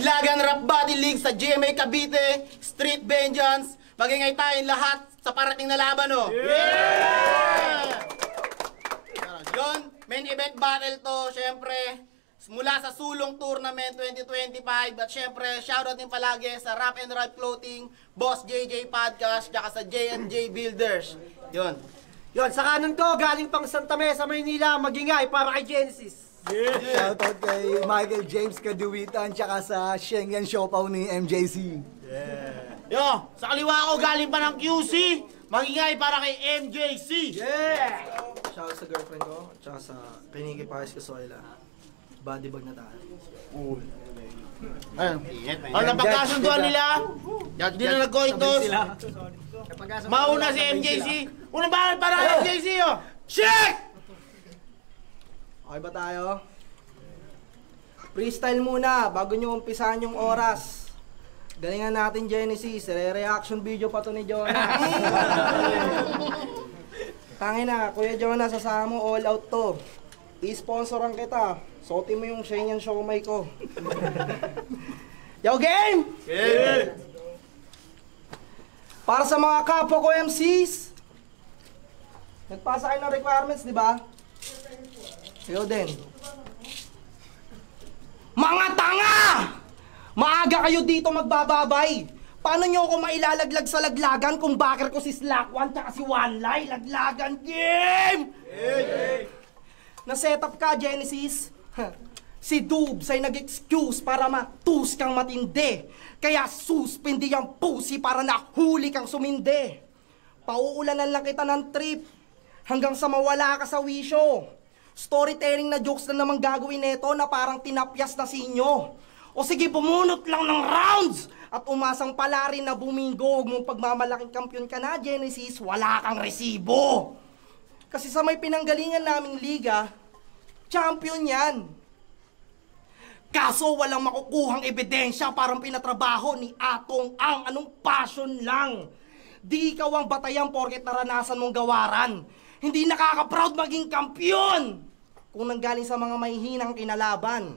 Laglagan Rap Battle League sa GMA Cavite, Street Vengeance. Magingay tayong lahat sa parating na laban, oh. Yeah! Yun, main event battle to, syempre, mula sa Sulong Tournament 2025. At syempre, shoutout din palagi sa Rap and Rap Clothing, Boss JJ Podcast, tsaka sa JMJ Builders. Yun. Yun, sa kanan ko, galing pang Santa Mesa, Maynila, magingay para kay Genesis. Yeah. Shoutout kay Michael James Kaduwitan, tsaka sa Shenyan Siopaw ni MJC. Yeah. Yo, sa kaliwa ko galing pa ng QC, magingay para kay MJC. Yeah! Shoutout sa girlfriend ko, tsaka sa Piniki Paris Casuela. Body bag na tayo. Ayun. Ang napagkasunduan nila, di na nag-coitos. Mauna si MJC. Unang bakit para kay MJC, oh. Check! Okay ba tayo? Freestyle muna, bago nyo umpisahan yung oras. Galingan natin Genesis, re-reaction video pa to ni Jonas. Tangin na, Kuya Jonas, sasama mo all out to. I-sponsoran kita. Suotin mo yung Shenyan Siomai ko. Yo, game! Yeah. Para sa mga kapwa ko MCs, nagpasa kayo ng requirements, di ba? Kayo din. Mga tanga! Maaga kayo dito magbababay. Paano nyo ako mailalaglag sa laglagan kung backer ko si Slack One tsaka si One Lie? Laglagan game! Na-setup ka, Genesis. Si Dubs ay nag-excuse para matus kang matindi. Kaya suspindi yung pussy para nahuli kang sumindi. Pauulanan lang kita ng trip hanggang sa mawala ka sa wisyo. Storytelling na jokes na naman gagawin neto na parang tinapyas na sinyo. O sige, bumunot lang ng rounds at umasang pala rin na bumingo. Huwag mong pagmamalaking kampiyon ka na, Genesis, wala kang resibo. Kasi sa may pinanggalingan naming liga, champion yan. Kaso walang makukuhang ebidensya, parang pinatrabaho ni Atong ang anong passion lang. Di ikaw ang batayan porket naranasan mong gawaran. Hindi nakaka-proud maging kampiyon kung nanggaling sa mga mahihinang kinalaban.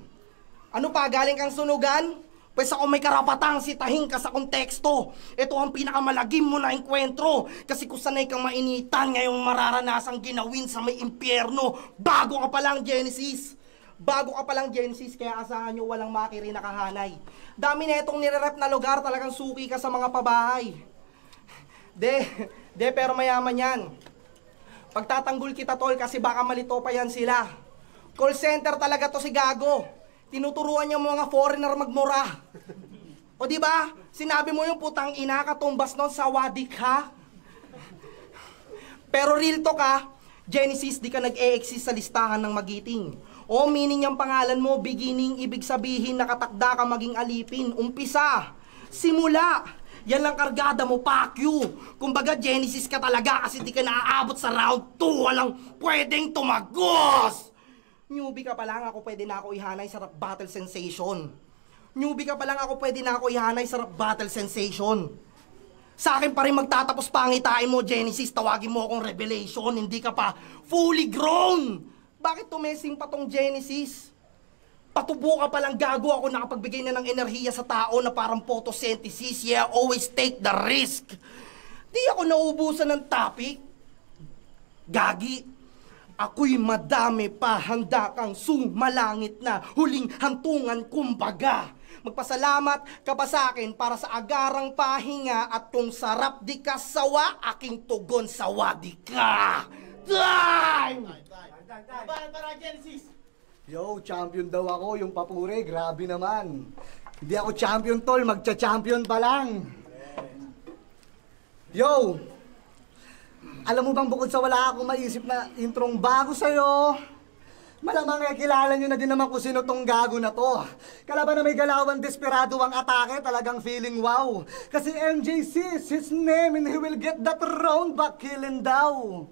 Ano pa, galing kang sunugan? Pues ako may karapatang sitahin ka sa konteksto. Ito ang pinakamalagim mo na enkwentro. Kasi kung sanay kang mainitan, ngayong mararanasang ginawin sa may impyerno. Bago ka pa lang, Genesis. Bago ka pa lang, Genesis, kaya asahan nyo walang makiri na kahanay. Dami na itong nirerep na lugar, talagang suki ka sa mga pabahay. Pero mayaman yan. Pagtatanggol kita, tol, kasi baka malito pa yan sila. Call center talaga to si Gago. Tinuturuan niya mga foreigner magmura. O di ba? Sinabi mo yung putang ina katumbas nun sa wadik ha? Pero real to ka, Genesis, di ka nag-e-exist sa listahan ng magiting. O meaning yung pangalan mo, beginning, ibig sabihin nakatakda ka maging alipin. Umpisa, simula, yan lang kargada mo, pakyu. Kumbaga Genesis ka talaga kasi di ka naaabot sa round 2, walang pwedeng tumagos. Newbie ka pa lang, ako pwede na ako ihanay sa rap battle sensation. Newbie ka pa lang, ako pwede na ako ihanay sa rap battle sensation. Sa akin pa rin magtatapos pangitain mo, Genesis, tawagin mo akong revelation, hindi ka pa fully grown. Bakit tumesing pa tong Genesis? Patubo ka palang gago, ako nakapagbigay na ng enerhiya sa tao na parang photosynthesis. Yeah, always take the risk. Di ako nauubusan ng topic. Gagi. Ako'y madami pa, handa kang sumalangit na huling hantungan kumbaga. Magpasalamat ka pa sa akin para sa agarang pahinga at kung sarap di ka sawa, aking tugon sawa di ka. Time! Para Genesis. Yo, champion daw ako, yung papure, grabe naman. Hindi ako champion, tol, magcha-champion pa lang. Yo! Alam mo bang bukod sa wala akong maisip na introng bago sa'yo, malamang kilala nyo na din naman kung sino tong gago na to. Kalaban na may galawan desperado ang atake, talagang feeling wow. Kasi MJC is his name and he will get that round back killing daw.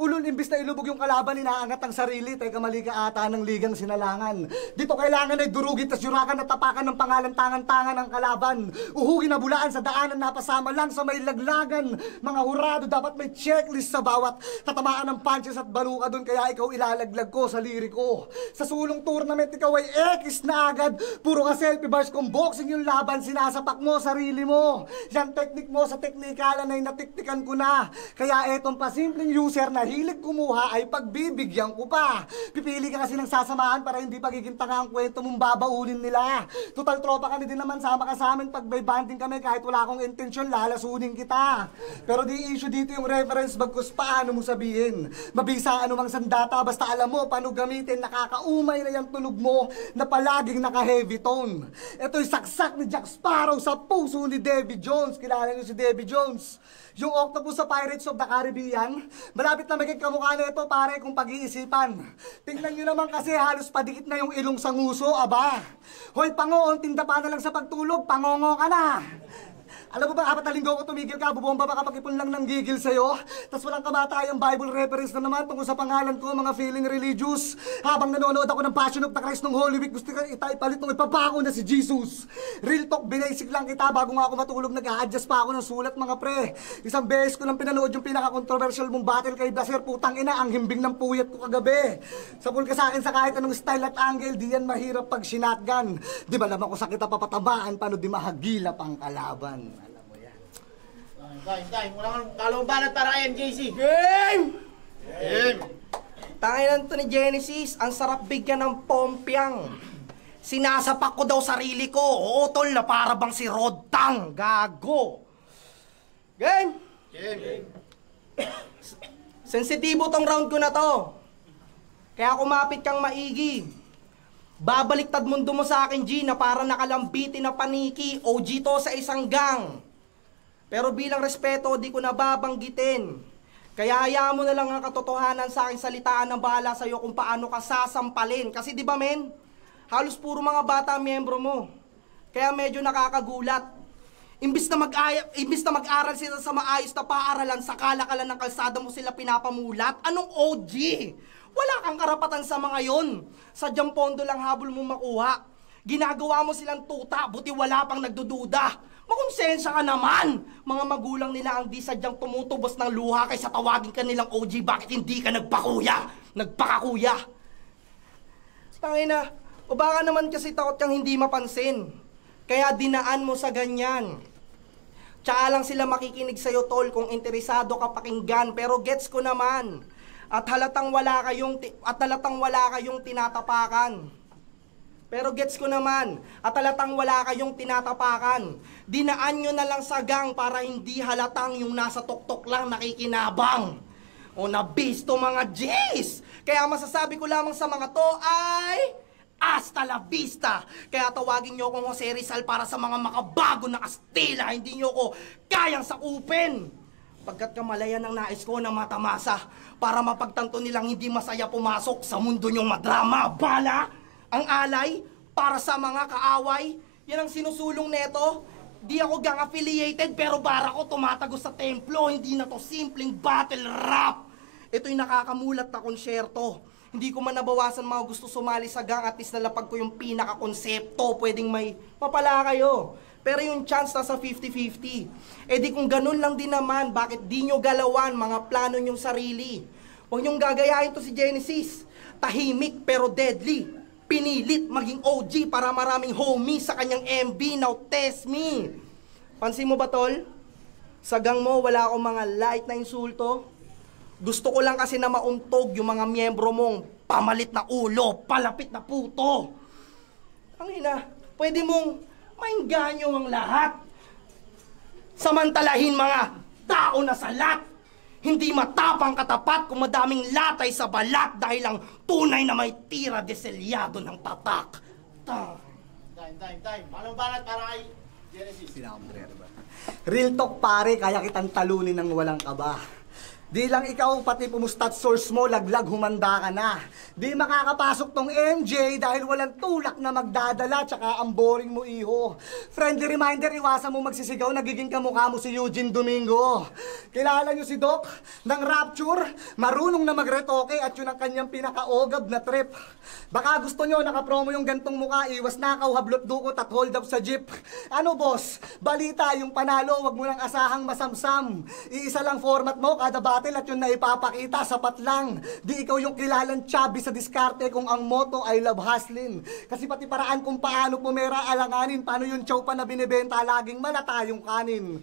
Ulol imbis na ilubog yung kalaban, inaangat ang sarili. Teka, mali ka ata ng ligang sinalangan. Dito kailangan ay durugin, tas yurakan at tapakan ng pangalan tangan-tangan ng kalaban. Uhugin na bulaan sa daanan, napasama lang sa may laglagan. Mga hurado, dapat may checklist sa bawat tatamaan ng punches at baluka doon. Kaya ikaw ilalaglag ko sa liriko. Sa sulong tournament, ikaw ay X na agad. Puro ka selfie bars kung boxing yung laban, sinasapak mo sarili mo. Yan technique mo sa teknikalan ay natiktikan ko na. Kaya etong pasimpleng user na hilig kumuha ay pagbibigyan ko pa. Pipili ka kasi ng sasamahan para hindi pagiging tanga ang kwento mong babaunin nila. Total tropa ka din naman, sama ka sa amin pag may banding kami, kahit wala akong intensyon, lalasunin kita. Pero di issue dito yung reference bagkus paano mo sabihin. Mabisa ano mang sandata, basta alam mo paano gamitin, nakakaumay na yung tunog mo na palaging naka-heavy tone. Ito'y saksak ni Jack Sparrow sa puso ni Davy Jones. Kilala niyo si Davy Jones? Yung octopus sa Pirates of the Caribbean, malapit na maging kamukha na ito pare kung pag-iisipan. Tingnan nyo naman kasi halos padikit na yung ilong sa nguso, aba. Hoy pangoon, tinda pa na lang sa pagtulog, pangongo ka na. Alam mo ba, 4 na linggo ko tumigil ka, bubomba ba kapag ipon lang ng gigil sa'yo? Tas walang kamatayang Bible reference na naman tungkol sa pangalan ko, mga feeling religious. Habang nanonood ako ng Passion of the Christ nung Holy Week, gusto ka ipalit nung ipapako na si Jesus. Real talk, binasic lang kita bago nga ako matulog, nag-a-adjust pa ako ng sulat mga pre. Isang beses ko lang pinanood yung pinaka-controversial mong battle kay Blaser, putang ina, ang himbing ng puyat ko kagabi. Sapul ka sa akin sa kahit anong style at angle, di yan mahirap pag sinatgan. Di ba naman kung sa kita papatamaan, paano di mahagilap ang kalaban? Time. Walang kalumbanan para kay MJC. Game! Game! Tanginan to ni Genesis, ang sarap bigyan ng pompiang. Sinasapak ko daw sarili ko. Oo, tol, na para bang si Rodtang. Gago. Game! Game! Sensitibo tong round ko na to. Kaya kumapit kang maigi. Babaliktad mundo mo sa akin, G, na para nakalambitin na paniki. OG to sa isang gang. Pero bilang respeto, di ko nababanggitin. Kaya hayaan mo na lang ang katotohanan sa aking salitaan ng bahala sa'yo kung paano ka sasampalin. Kasi di ba men, halos puro mga bata ang miyembro mo. Kaya medyo nakakagulat. Imbis na mag-aral sila sa maayos na paaralan, sa kalakalan ng kalsada mo sila pinapamulat. Anong OG? Wala kang karapatan sa mga yon. Sadyang pondo lang habol mo makuha. Ginagawa mo silang tuta, buti wala pang nagdududa. Makonsensya ka naman! Mga magulang nila ang di sadyang tumutubos ng luha kaysa tawagin ka nilang OG, bakit hindi ka nagpakakuya? Tangina, o baka naman kasi takot kang hindi mapansin. Kaya dinaan mo sa ganyan. Tsaka lang sila makikinig sa'yo, tol, kung interesado ka pakinggan, pero gets ko naman. At halatang wala kayong tinatapakan. Pero gets ko naman, at halatang wala kayong tinatapakan. Dinaan nyo na lang sa gang para hindi halatang yung nasa tuktok lang nakikinabang. O nabisto mga J's! Kaya masasabi ko lamang sa mga to ay... Hasta la vista! Kaya tawagin nyo akong Jose Rizal para sa mga makabago na Kastila. Hindi nyo ko kayang sakupin. Pagkat kamalayan ng nais ko na matamasa para mapagtanto nilang hindi masaya pumasok sa mundo nyong madrama. Bala! Ang alay, para sa mga kaaway, yan ang sinusulong neto. Di ako gang affiliated pero bara ko tumatagos sa templo. Hindi na to simpleng battle rap. Ito'y nakakamulat na konsyerto. Hindi ko man nabawasan mga gusto sumali sa gang, at least nalapag ko yung pinaka-konsepto. Pwedeng may mapala kayo. Pero yung chance na sa 50-50. Eh di kung ganun lang din naman, bakit di nyo galawan mga plano nyong sarili? Huwag nyong gagayahin to si Genesis. Tahimik pero deadly. Pinilit maging OG para maraming homie sa kanyang MB. Now test me. Pansin mo ba, tol? Sa gang mo, wala akong mga light na insulto. Gusto ko lang kasi na mauntog yung mga miyembro mong pamalit na ulo, palapit na puto. Ang ina, pwede mong maingganyo ang lahat. Samantalahin mga tao na salat. Hindi matapang katapat kung madaming latay sa balat dahil ang tunay na may tira de selyado ng tatak. Time. Kalumbanan para kay Genesis. Real talk pare, kaya kitang talunin ng walang kaba. Di lang ikaw, pati pumustat source mo, laglag humanda ka na. Di makakapasok tong MJ dahil walang tulak na magdadala, tsaka ang boring mo iho. Friendly reminder, iwasan mo magsisigaw, nagiging kamukha mo si Eugene Domingo. Kilala nyo si Doc ng Rapture? Marunong na magretoke at yun ang kanyang pinakaogab na trip. Baka gusto nyo nakapromo yung gantong mukha, iwas nakaw, hablot dukot at hold up sa jeep. Ano boss, balita yung panalo, wag mo nang asahang masamsam. Iisa lang format mo, kada battle at yun na ipapakita, sapat lang. Di ikaw yung kilalang chubby sa diskarte kung ang motto ay love hustling. Kasi pati paraan kung paano pumera alanganin, paano yung chow pa na binibenta, laging malata yung kanin.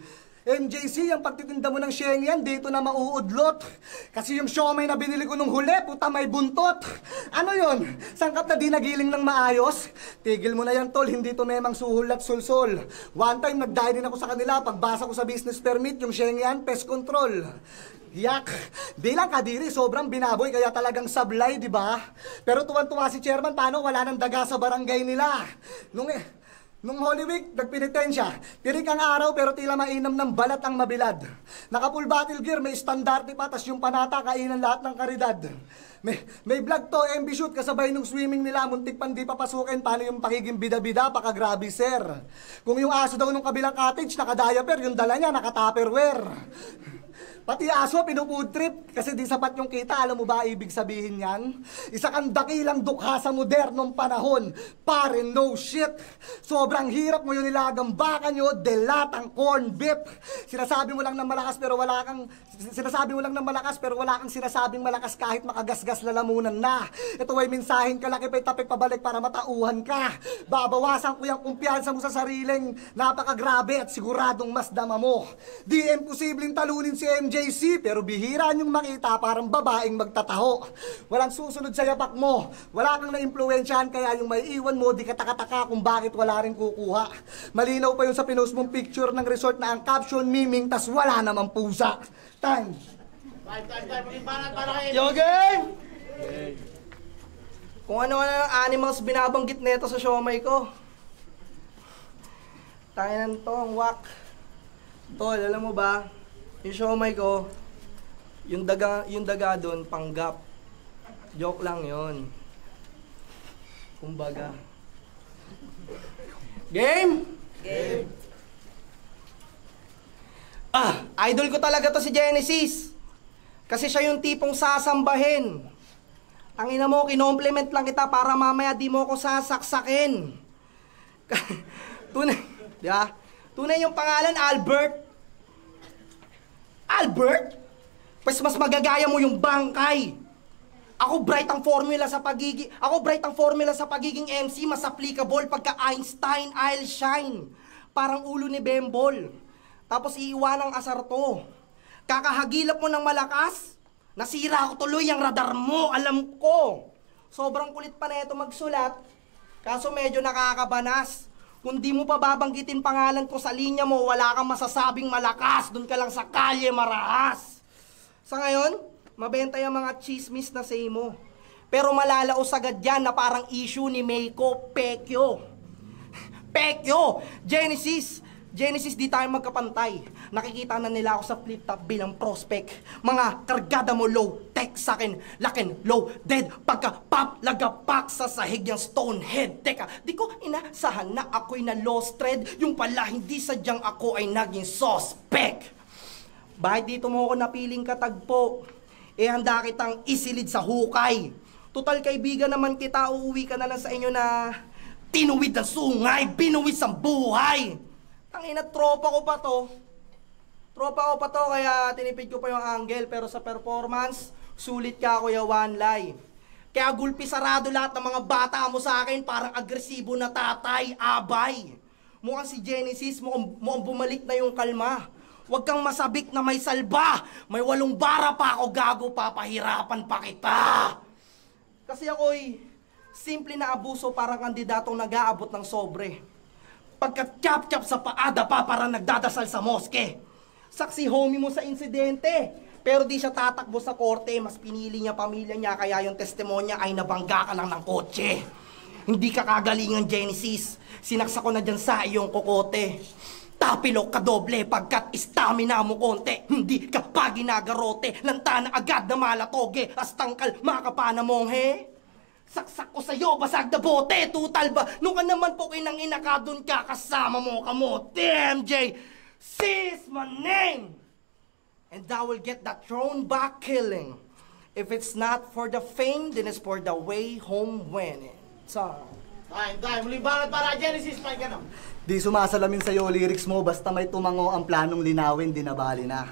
MJC, ang pagtitinda mo ng Schengen, dito na mauudlot. Kasi yung siomay na binili ko nung huli, puta may buntot. Ano yon? Sangkap na di nagiling ng maayos? Tigil mo na yan, tol, hindi to memang suhol at sulsol. One time, nag-die din ako sa kanila, pagbasa ko sa business permit, yung Schengen, pest control. Yak! Di lang kadiri, sobrang binaboy, kaya talagang sablay, di ba? Pero tuwan-tuwa si chairman, paano wala nang daga sa barangay nila? Nung Holy Week, nagpenitensya. Tirik ang araw pero tila mainam ng balat ang mabilad. Naka-full battle gear, may standarte pa, tas yung panata, kainan lahat ng karidad. May vlog to, MB shoot, kasabay nung swimming nila, muntik pang di papasukin, paano yung pakiging bida-bida, pakagrabe sir. Kung yung aso daw nung kabilang cottage, naka-diaper, yung dala niya, naka-tupperware. Pati aso, pinufood trip, kasi di sapat yung kita, alam mo ba ibig sabihin yan? Isa kang dakilang dukha sa modernong panahon, pare no shit. Sobrang hirap mo yung nilagambakan nyo, delatang corn beef. Sinasabi mo lang ng malakas pero wala kang sinasabing malakas kahit makagasgas lalamunan na. Ito ay mensaheng kalaki pa'y tapik pabalik para matauhan ka. Babawasan ko yung kumpiyansa mo sa sariling napakagrabe at siguradong mas dama mo. Di imposibleng talunin si MJC pero bihira niyong makita parang babaeng magtataho. Walang susunod sa yapak mo. Wala kang naimpluwensyahan kaya yung may iwan mo di katakataka kung bakit wala rin kukuha. Malinaw pa yung sa pinost mong picture ng resort na ang caption miming tas wala namang pusa. Time. Yo game! Kung ano-ano ng animals binabanggit nito sa siomay ko. Tanginan to, ang wak. Tol, alam mo ba? Yung siomay ko, yung daga doon, panggap. Joke lang yon. Kumbaga. Game? Game. Idol ko talaga to si Genesis. Kasi siya yung tipong sasambahin. Tangina mo, kinompliment lang kita para mamaya di mo ko sasaksakin. Tunay, di ba? Tunay yung pangalan, Albert. Albert? Mas magagaya mo yung bangkay. Ako bright ang formula sa pagiging MC, mas applicable pagka Einstein, I'll shine. Parang ulo ni Bembol. Tapos iiwan ang asar to. Kakahagilap mo ng malakas, nasira ko tuloy ang radar mo, alam ko. Sobrang kulit pa na ito magsulat, kaso medyo nakakabanas. Kung di mo pa babanggitin pangalan ko sa linya mo, wala kang masasabing malakas, dun ka lang sa kalye marahas. Sa ngayon, mabenta yung mga chismis na say mo. Pero malalaos agad yan na parang issue ni Meiko, Pekyo. Pekyo! Genesis, di tayo magkapantay. Nakikita na nila ako sa flip top bilang prospect. Mga kargada mo low tech sa'kin, lakin low dead. Pagka pop, lagapak sa sahig yung stone head. Teka, di ko inasahan na ako'y na lost thread. Yung pala hindi sadyang ako ay naging suspect. Bakit dito mo ako napiling katagpo? Handa kitang isilid sa hukay. Total kaibigan naman kita, uuwi ka na lang sa inyo na tinuwid ng sungay, binuwis ang buhay. Tangina, tropa ko pa to, kaya tinipid ko pa yung angle, pero sa performance, sulit ka kuya Wanlay. Kaya gulpi sarado lahat ng mga bata mo sa akin, parang agresibo na tatay, abay. Mukhang si Genesis, mukhang bumalik na yung kalma. Huwag kang masabik na may salba, may 8 bara pa ako gago, papahirapan pa kita. Kasi ako'y simple na abuso, parang kandidatong nag-aabot ng sobre. Pagkat chap-chap sa paada pa parang nagdadasal sa moske. Saksi homie mo sa insidente, pero di siya tatakbo sa korte, mas pinili niya pamilya niya, kaya yung testimonya ay nabangga ka lang ng kotse. Hindi ka kagalingan, Genesis. Sinaksa ko na dyan sa iyong kokote. Tapilok ka doble pagkat istamina mo konti. Hindi ka pa ginagarote, lantana agad na malatoge. Astangkal, makapana monghe. Saksak ko sa'yo, basag na bote, tutal ba? Nung ka naman po kinang inaka dun ka, kasama mo kamote, MJ. Seize my name! And I will get that throne back killing. If it's not for the fame, then it's for the way home winning. Time. Muling banat para Genesis, may ganun. Di sumasalamin sa'yo lyrics mo, basta may tumango ang planong linawin, di nabali na.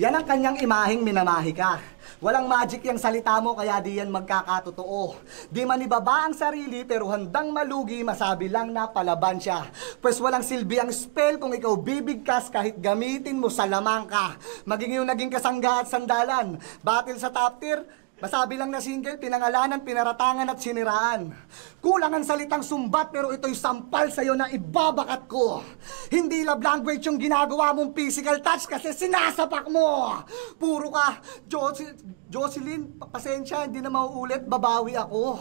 Yan ang kanyang imaheng minamahi ka. Walang magic yung salita mo, kaya di yan magkakatotoo. Di man ibaba ang sarili, pero handang malugi, masabi lang na palaban siya. Pues walang silbi ang spell kung ikaw bibigkas kahit gamitin mo sa lamang ka. Maging yung naging kasangga at sandalan. Battle sa top tier, masabi lang na single, pinangalanan, pinaratangan at siniraan. Kulang ang salitang sumbat pero ito'y sampal sa'yo na ibabakat ko. Hindi love language yung ginagawa mong physical touch kasi sinasapak mo. Puro ka, Jocelyn, pasensya, hindi na mauulit, babawi ako.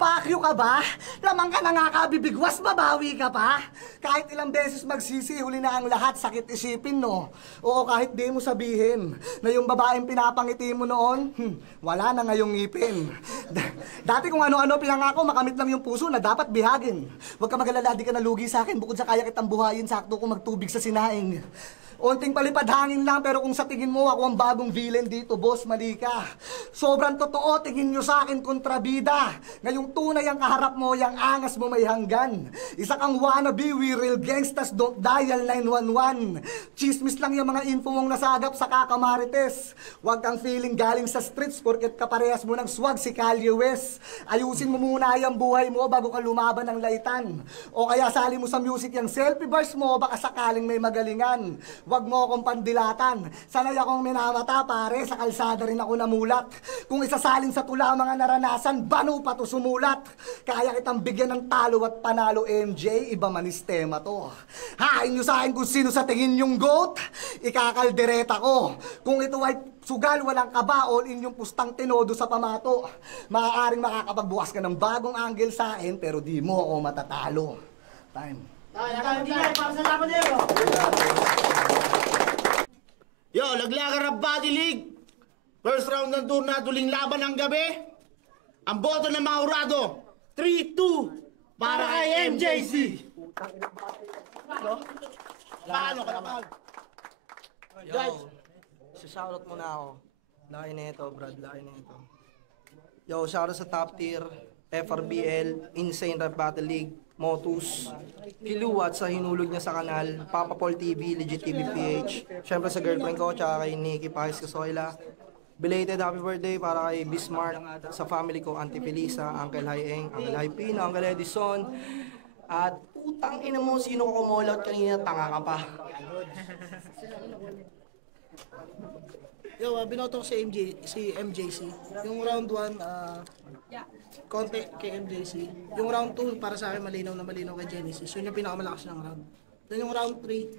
Pakyo ka ba? Lamang ka na nga kabibigwas, babawi ka pa? Kahit ilang beses magsisi, huli na ang lahat, sakit isipin, no? Oo, kahit di mo sabihin na yung babaeng pinapangiti mo noon, wala na ngayong ngipin. Dati kung ano-ano pinangako, makamit lang yung puso na dapat bihagin. Huwag ka mag-alala, di ka nalugi sa akin, bukod sa kaya kitang buhayin, sakto ko magtubig sa sinaing. Onting palipad hangin lang, pero kung sa tingin mo ako ang bagong villain dito, boss, mali ka. Sobrang totoo, tingin nyo sa akin kontrabida. Ngayong tunay ang kaharap mo, yung angas mo may hanggan. Isa kang wannabe, we real gangstas, don't dial 911. Chismis lang yung mga info mong nasagap sa kakamarites. Huwag kang feeling galing sa streets, porket kaparehas mo ng swag si Kanye West. Ayusin mo muna yung buhay mo bago ka lumaban ng laitan. O kaya sali mo sa music yung selfie bars mo, baka sakaling may magalingan. Huwag mo akong pandilatan. Sanay akong minamata, pare. Sa kalsada rin ako namulat. Kung isasalin sa tula mga naranasan, bano pa to sumulat. Kaya kitang bigyan ng talo at panalo, MJ. Iba man istema to. Hain nyo sa akin kung sino sa tingin yung goat. Ikakaldereta ko. Kung ito ay sugal, walang kaba, all in yung pustang tinodo sa pamato. Maaaring makakapagbukas ka ng bagong angle sa akin, pero di mo ako matatalo. Time. Yo, Laglagan ng Body League. First round ng tour na duling laban ng gabi. Ang boto ng mga urado, 3-2 para kay MJC. Paano ka naman? Yo, shoutout mo na ako. Laki na ito, Brad. Laki na ito. Yo, shoutout sa top tier, FRBL, Insane Rap Battle League, Motus, Kiluwat sa hinulog niya sa kanal, Papa Paul TV, Legit TV PH, syempre sa girlfriend ko, tsaka kay Nikki Pahis Casoyla. Belated happy birthday para kay Bismarck, sa family ko, Auntie Felisa, Uncle Hayeng, Uncle Hay Pino, Uncle Edison, at putang ina mo, sino ko kumolot kanina, tanga ka pa. Yo, binoto ko si MJC. Yung round 1, konti kay MJC. Yung round 2, para sa akin malinaw na malinaw kay Genesis. Yun yung pinakamalakas ng round. Then yung round 3,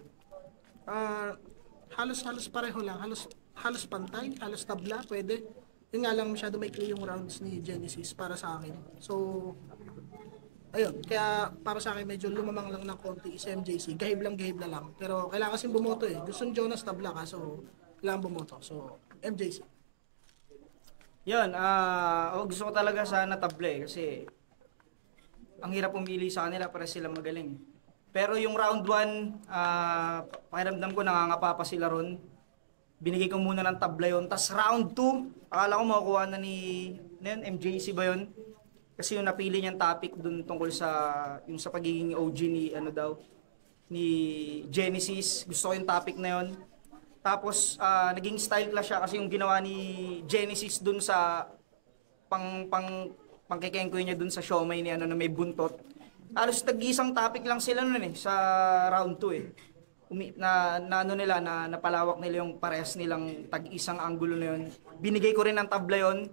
halos pareho lang. Halos pantay, halos tabla, pwede. Yun nga lang masyado maikli yung rounds ni Genesis para sa akin. So, ayun. Kaya para sa akin medyo lumamang lang ng konti si MJC. Gahib na lang. Pero kailangan kasing bumoto eh. Gusto ni Jonas tabla ka, so kailangan bumoto. So, MJC. Yun, gusto ko talaga sana table kasi ang hirap pumili sa kanila para sila magaling. Pero yung round 1, pakiramdam ko nangangapa pa sila ron. Binigay ko muna ng tabla yun. Tapos round 2, akala ko makukuha na ni MJC ba yun? Kasi yung napili niyang topic dun tungkol sa yung sa pagiging OG ni Genesis. Gusto ko yung topic na yun. Tapos, naging style clash siya kasi yung ginawa ni Genesis dun sa pangkikengkoy niya dun sa siomay ni na may buntot. Halos tag-isang topic lang sila nun sa round 2 eh. Napalawak nila yung parehas nilang tag-isang angulo na yun. Binigay ko rin ng tabla yun.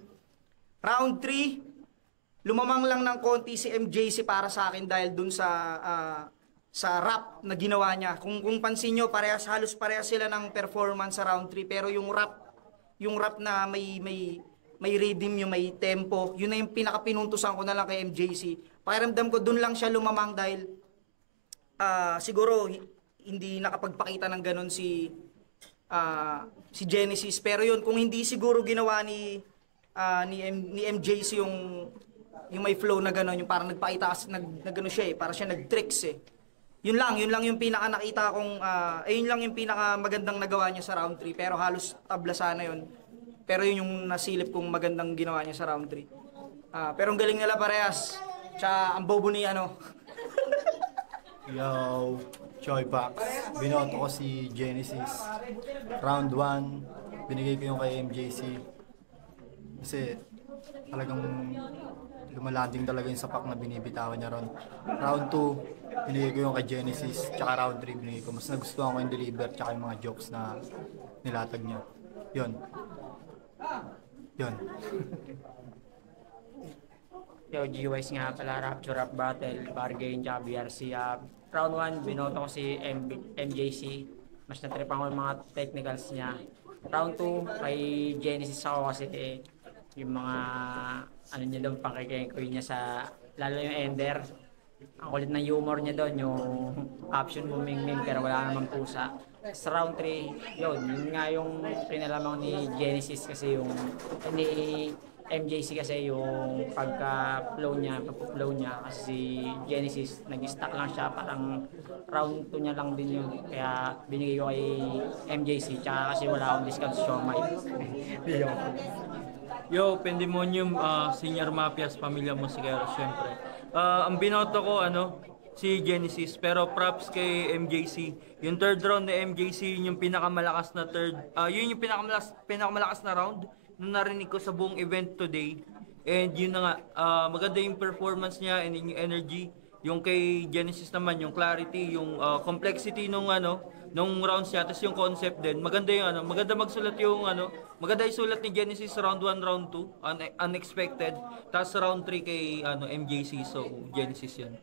Round 3, lumamang lang ng konti si MJC para sa akin dahil dun sa rap na ginawa niya. Kung pansin nyo, halos parehas sila ng performance sa round 3. Pero yung rap na may rhythm, yung may tempo, yun na yung pinakapinuntusan ko na lang kay MJC. Pakiramdam ko, dun lang siya lumamang dahil siguro hindi nakapagpakita ng ganun si Genesis. Pero yun, kung hindi siguro ginawa ni MJC yung may flow na gano'n, yung parang nagpakita kasi nagano siya eh, parang siya nag-tricks eh. Yun lang yung pinaka nakita kong, yun lang yung pinaka magandang nagawa niya sa round 3, pero halos tabla sana yun. Pero yun yung nasilip kong magandang ginawa niya sa round 3. Pero ang galing nila parehas, tsaka ang bobo ni ano. Yo, Choy Pax. Binoto ko si Genesis. Round 1, binigay ko yung kay MJC. Kasi talagang lumalanding talaga yung sapak na binibitawan niya ron. Round 2, binigay ko yung kay Genesis. Tsaka round 3, binigay ko. Mas nagustuhan ko yung deliver tsaka yung mga jokes na nilatag niya. Yun. Yun. Yo, G-Wise nga pala, Rapture Rap Battle, Bargain, tsaka BRC. Round 1, binoto ko si MJC. Mas natripan ko yung mga technicals niya. Round 2, kay Genesis ako kasi yung mga ano niya doon, pakikikoy niya sa, lalo yung Ender. Ang kulit ng humor niya doon, yung option booming pero wala namang pusa. Sa round 3, yun nga yung pinalamang ni Genesis kasi yung, ni MJC kasi yung pagka-flow niya kasi si Genesis nag-stack lang siya, parang round 2 niya lang din yun, kaya binigay ko kay MJC, tsaka kasi wala akong discount sa Shomai. Yo, Pandemonium, Senior Mafias, Pamilya Musikero, syempre. Ang binoto ko, si Genesis, pero props kay MJC. Yung third round ni MJC, yun yung pinakamalakas na yun yung pinakamalakas na round na narinig ko sa buong event today. And yun na nga, maganda yung performance niya and yung energy. Yung kay Genesis naman, yung clarity, yung complexity nung rounds niya, tapos yung concept din. Maganda yung maganda magsulat yung maganda yung sulat ni Genesis round 1, round 2, unexpected. Tapos round 3 kay MJC, so Genesis yun.